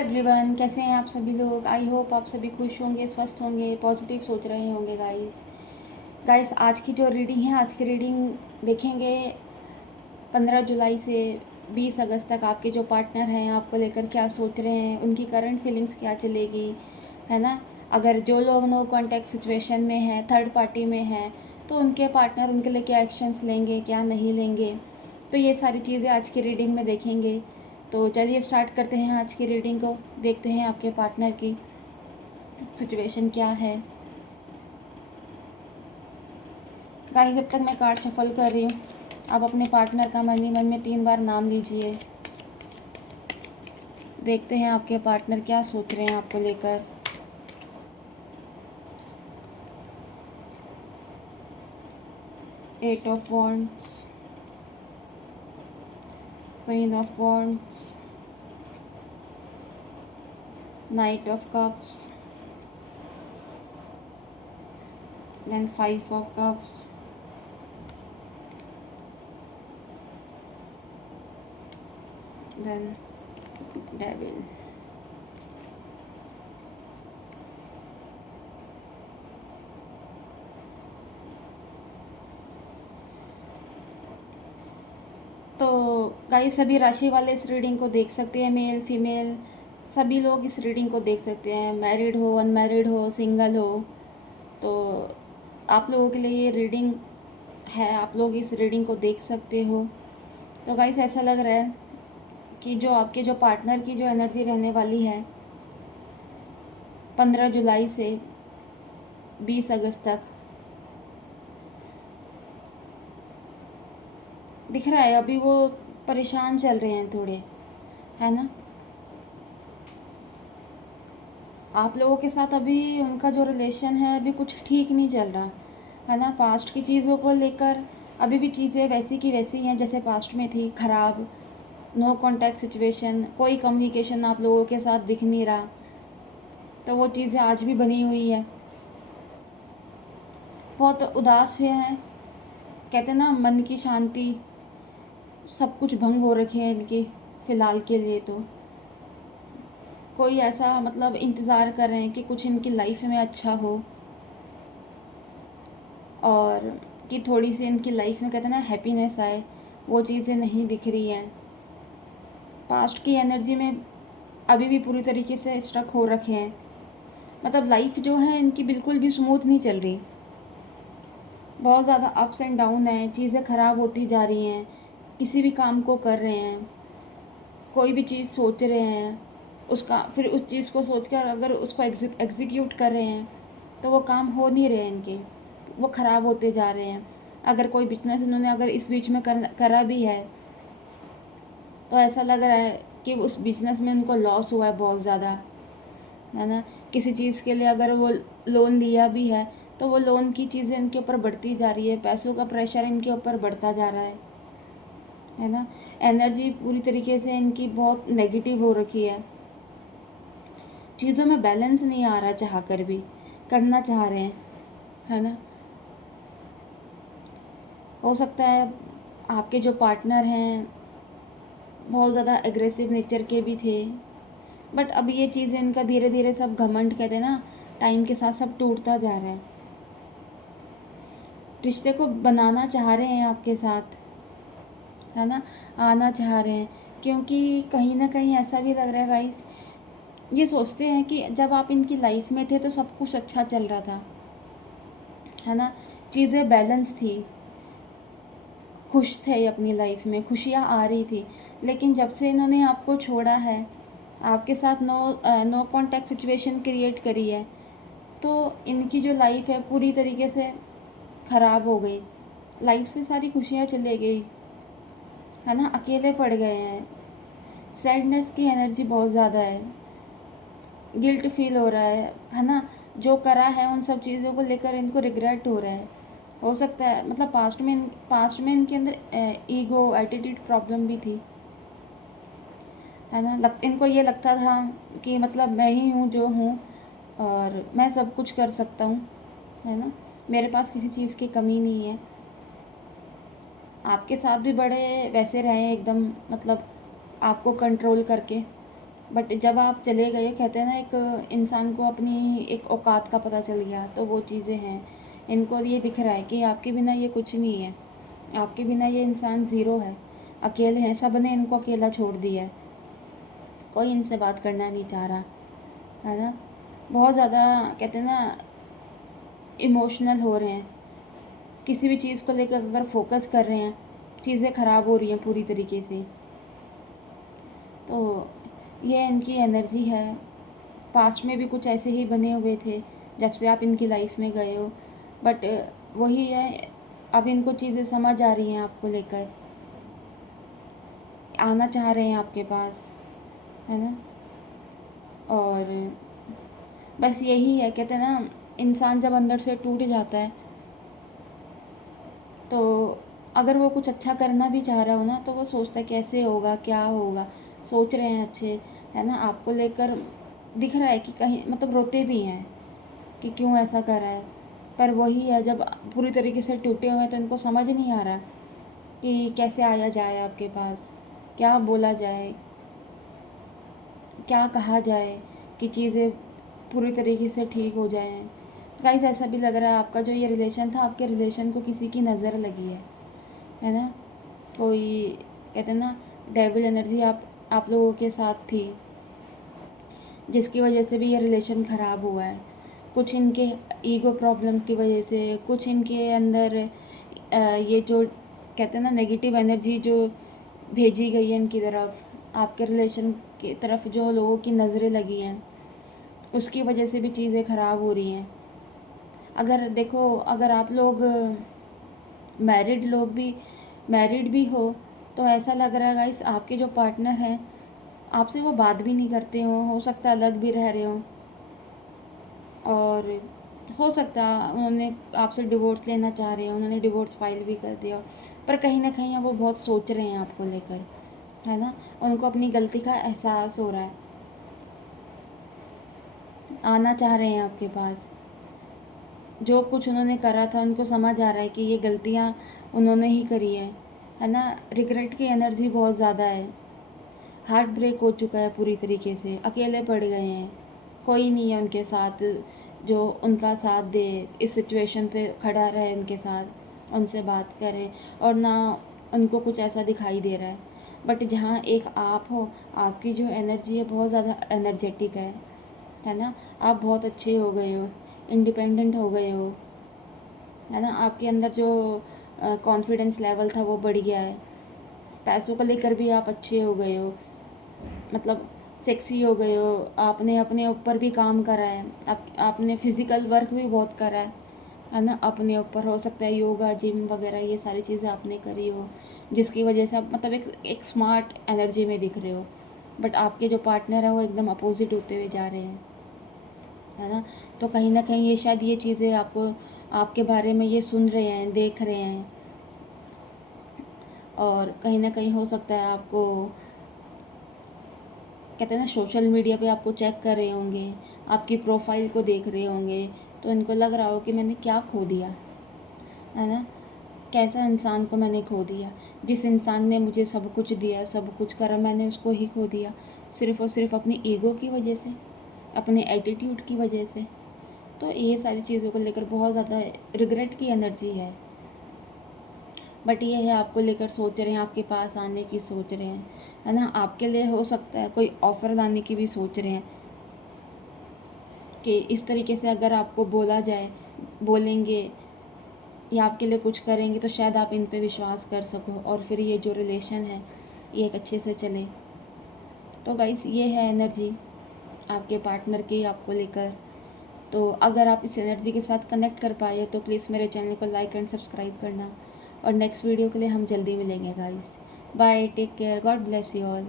Everyone, कैसे हैं आप सभी लोग। आई होप आप सभी खुश होंगे, स्वस्थ होंगे, पॉजिटिव सोच रहे होंगे। गाइस आज की जो रीडिंग है, आज की रीडिंग देखेंगे 15 जुलाई से 20 अगस्त तक आपके जो पार्टनर हैं आपको लेकर क्या सोच रहे हैं, उनकी करंट फीलिंग्स क्या चलेगी, है ना। अगर जो लोग नो कॉन्टैक्ट सिचुएशन में हैं, थर्ड पार्टी में हैं, तो उनके पार्टनर उनके लिए क्या एक्शंस लेंगे, क्या नहीं लेंगे, तो ये सारी चीज़ें आज की रीडिंग में देखेंगे। तो चलिए स्टार्ट करते हैं आज की रीडिंग को। देखते हैं आपके पार्टनर की सिचुएशन क्या है। गाइस जब तक मैं कार्ड शफल कर रही हूँ, आप अपने पार्टनर का मन ही मन में 3 बार नाम लीजिए। देखते हैं आपके पार्टनर क्या सोच रहे हैं आपको लेकर। Eight of wands, queen of wands, knight of cups, then 5 of cups, then devil. तो गाइस सभी राशि वाले इस रीडिंग को देख सकते हैं, मेल फीमेल सभी लोग इस रीडिंग को देख सकते हैं, मैरिड हो, अनमैरिड हो, सिंगल हो। तो आप लोगों के लिए ये रीडिंग है, आप लोग इस रीडिंग को देख सकते हो। तो गाइस ऐसा लग रहा है कि जो आपके जो पार्टनर की जो एनर्जी रहने वाली है 15 जुलाई से 20 अगस्त तक, दिख रहा है अभी वो परेशान चल रहे हैं थोड़े, है ना। आप लोगों के साथ अभी उनका जो रिलेशन है अभी कुछ ठीक नहीं चल रहा, है ना। पास्ट की चीज़ों को लेकर अभी भी चीज़ें वैसी की वैसी हैं जैसे पास्ट में थी, ख़राब, नो कांटेक्ट सिचुएशन, कोई कम्युनिकेशन आप लोगों के साथ दिख नहीं रहा। तो वो चीज़ें आज भी बनी हुई है, बहुत उदास हुए हैं। कहते हैं ना, मन की शांति, सब कुछ भंग हो रखे हैं इनकी फ़िलहाल के लिए। तो कोई ऐसा मतलब इंतज़ार कर रहे हैं कि कुछ इनकी लाइफ में अच्छा हो, और कि थोड़ी सी इनकी लाइफ में कहते हैं ना हैप्पीनेस आए, वो चीज़ें नहीं दिख रही हैं। पास्ट की एनर्जी में अभी भी पूरी तरीके से स्टक हो रखे हैं, मतलब लाइफ जो है इनकी बिल्कुल भी स्मूथ नहीं चल रही, बहुत ज़्यादा अप्स एंड डाउन है, चीज़ें ख़राब होती जा रही हैं। किसी भी काम को कर रहे हैं, कोई भी चीज़ सोच रहे हैं, उसका फिर उस चीज़ को सोच कर अगर उसको एग्जीक्यूट कर रहे हैं तो वो काम हो नहीं रहे इनके, वो ख़राब होते जा रहे हैं। अगर कोई बिजनेस इन्होंने अगर इस बीच में करा भी है तो ऐसा लग रहा है कि उस बिज़नेस में उनको लॉस हुआ है बहुत ज़्यादा, है ना। किसी चीज़ के लिए अगर वो लोन लिया भी है तो वो लोन की चीज़ें इनके ऊपर बढ़ती जा रही है, पैसों का प्रेशर इनके ऊपर बढ़ता जा रहा है ना। एनर्जी पूरी तरीके से इनकी बहुत नेगेटिव हो रखी है, चीज़ों में बैलेंस नहीं आ रहा, चाह कर भी करना चाह रहे हैं, है ना। हो सकता है आपके जो पार्टनर हैं बहुत ज़्यादा एग्रेसिव नेचर के भी थे, बट अब ये चीज़ें इनका धीरे धीरे सब घमंड कहते हैं ना, टाइम के साथ सब टूटता जा रहा है। रिश्ते को बनाना चाह रहे हैं आपके साथ, है ना, आना चाह रहे हैं, क्योंकि कहीं ना कहीं ऐसा भी लग रहा है गाइस, ये सोचते हैं कि जब आप इनकी लाइफ में थे तो सब कुछ अच्छा चल रहा था, है ना, चीज़ें बैलेंस थी, खुश थे अपनी लाइफ में, खुशियाँ आ रही थी। लेकिन जब से इन्होंने आपको छोड़ा है, आपके साथ नो कांटेक्ट सिचुएशन क्रिएट करी है, तो इनकी जो लाइफ है पूरी तरीके से ख़राब हो गई, लाइफ से सारी खुशियाँ चले गई, है ना, अकेले पड़ गए हैं, सैडनेस की एनर्जी बहुत ज़्यादा है, गिल्ट फील हो रहा है ना, जो करा है उन सब चीज़ों को लेकर इनको रिग्रेट हो रहा है। हो सकता है मतलब पास्ट में इनके अंदर ईगो एटीट्यूड प्रॉब्लम भी थी, है ना। इनको ये लगता था कि मतलब मैं ही हूँ जो हूँ और मैं सब कुछ कर सकता हूँ, है ना, मेरे पास किसी चीज़ की कमी नहीं है। आपके साथ भी बड़े वैसे रहे एकदम, मतलब आपको कंट्रोल करके, बट जब आप चले गए, कहते हैं ना, एक इंसान को अपनी एक औकात का पता चल गया, तो वो चीज़ें हैं। इनको ये दिख रहा है कि आपके बिना ये कुछ नहीं है, आपके बिना ये इंसान ज़ीरो है, अकेले हैं, सब ने इनको अकेला छोड़ दिया है, कोई इनसे बात करना नहीं चाह रहा, है ना। बहुत ज़्यादा, कहते हैं ना, इमोशनल हो रहे हैं, किसी भी चीज़ को लेकर अगर फोकस कर रहे हैं, चीज़ें ख़राब हो रही हैं पूरी तरीके से। तो ये इनकी एनर्जी है। पास्ट में भी कुछ ऐसे ही बने हुए थे जब से आप इनकी लाइफ में गए हो, बट वही है, अब इनको चीज़ें समझ आ रही हैं, आपको लेकर आना चाह रहे हैं आपके पास, है ना। और बस यही है, कहते हैं ना, इंसान जब अंदर से टूट जाता है, तो अगर वो कुछ अच्छा करना भी चाह रहा हो ना, तो वो सोचता है कैसे होगा, क्या होगा, सोच रहे हैं अच्छे, है ना, आपको लेकर दिख रहा है कि कहीं, मतलब रोते भी हैं कि क्यों ऐसा कर रहा है। पर वही है, जब पूरी तरीके से टूटे हुए हैं तो इनको समझ नहीं आ रहा कि कैसे आया जाए आपके पास, क्या बोला जाए, क्या कहा जाए कि चीज़ें पूरी तरीके से ठीक हो जाएं। गाइस, ऐसा भी लग रहा है आपका जो ये रिलेशन था, आपके रिलेशन को किसी की नज़र लगी है ना। कोई, कहते हैं ना, डेविल एनर्जी आप लोगों के साथ थी, जिसकी वजह से भी ये रिलेशन ख़राब हुआ है। कुछ इनके ईगो प्रॉब्लम की वजह से, कुछ इनके अंदर ये जो, कहते हैं ना, नेगेटिव एनर्जी जो भेजी गई है इनकी तरफ, आपके रिलेशन की तरफ जो लोगों की नज़रें लगी हैं, उसकी वजह से भी चीज़ें ख़राब हो रही हैं। अगर देखो, अगर आप लोग मैरिड भी हो, तो ऐसा लग रहा है गाइस, आपके जो पार्टनर हैं आपसे वो बात भी नहीं करते हो सकता है अलग भी रह रहे हों, और हो सकता है उन्होंने आपसे डिवोर्स लेना चाह रहे हो, उन्होंने डिवोर्स फाइल भी कर दिया, पर कहीं ना कहीं वो बहुत सोच रहे हैं आपको लेकर, है ना। उनको अपनी गलती का एहसास हो रहा है, आना चाह रहे हैं आपके पास। जो कुछ उन्होंने करा था उनको समझ आ रहा है कि ये गलतियाँ उन्होंने ही करी है ना। रिग्रेट की एनर्जी बहुत ज़्यादा है, हार्ट ब्रेक हो चुका है पूरी तरीके से, अकेले पड़ गए हैं, कोई नहीं है उनके साथ जो उनका साथ दे, इस सिचुएशन पे खड़ा रहे उनके साथ, उनसे बात करे, और ना उनको कुछ ऐसा दिखाई दे रहा है। बट जहाँ एक आप हो, आपकी जो एनर्जी है बहुत ज़्यादा एनर्जेटिक है ना। आप बहुत अच्छे हो गए हो, इंडिपेंडेंट हो गए हो, है ना। आपके अंदर जो कॉन्फिडेंस लेवल था वो बढ़ गया है, पैसों को लेकर भी आप अच्छे हो गए हो, मतलब सेक्सी हो गए हो, आपने अपने ऊपर भी काम करा है, आपने फिज़िकल वर्क भी बहुत करा है ना। अपने ऊपर हो सकता है योगा, जिम वगैरह, ये सारी चीज़ें आपने करी हो, जिसकी वजह से आप, मतलब एक स्मार्ट एनर्जी में दिख रहे हो। बट आपके जो पार्टनर है वो एकदम अपोजिट होते हुए जा रहे हैं, है ना। तो कहीं ना कहीं ये शायद ये चीज़ें आपको, आपके बारे में ये सुन रहे हैं, देख रहे हैं, और कहीं ना कहीं हो सकता है आपको, कहते हैं ना, सोशल मीडिया पे आपको चेक कर रहे होंगे, आपकी प्रोफाइल को देख रहे होंगे, तो इनको लग रहा हो कि मैंने क्या खो दिया, है ना। कैसा इंसान को मैंने खो दिया, जिस इंसान ने मुझे सब कुछ दिया, सब कुछ करा, मैंने उसको ही खो दिया, सिर्फ़ और सिर्फ अपनी ईगो की वजह से, अपने एटीट्यूड की वजह से। तो ये सारी चीज़ों को लेकर बहुत ज़्यादा रिग्रेट की एनर्जी बट ये है, आपको लेकर सोच रहे हैं, आपके पास आने की सोच रहे हैं, है ना। आपके लिए हो सकता है कोई ऑफ़र लाने की भी सोच रहे हैं कि इस तरीके से अगर आपको बोला जाए, बोलेंगे या आपके लिए कुछ करेंगे, तो शायद आप इन पे विश्वास कर सको, और फिर ये जो रिलेशन है ये एक अच्छे से चले। तो गाइस, ये है एनर्जी आपके पार्टनर की आपको लेकर। तो अगर आप इस एनर्जी के साथ कनेक्ट कर पाए तो प्लीज़ मेरे चैनल को लाइक एंड सब्सक्राइब करना, और नेक्स्ट वीडियो के लिए हम जल्दी मिलेंगे guys. Bye, take care, God bless you all.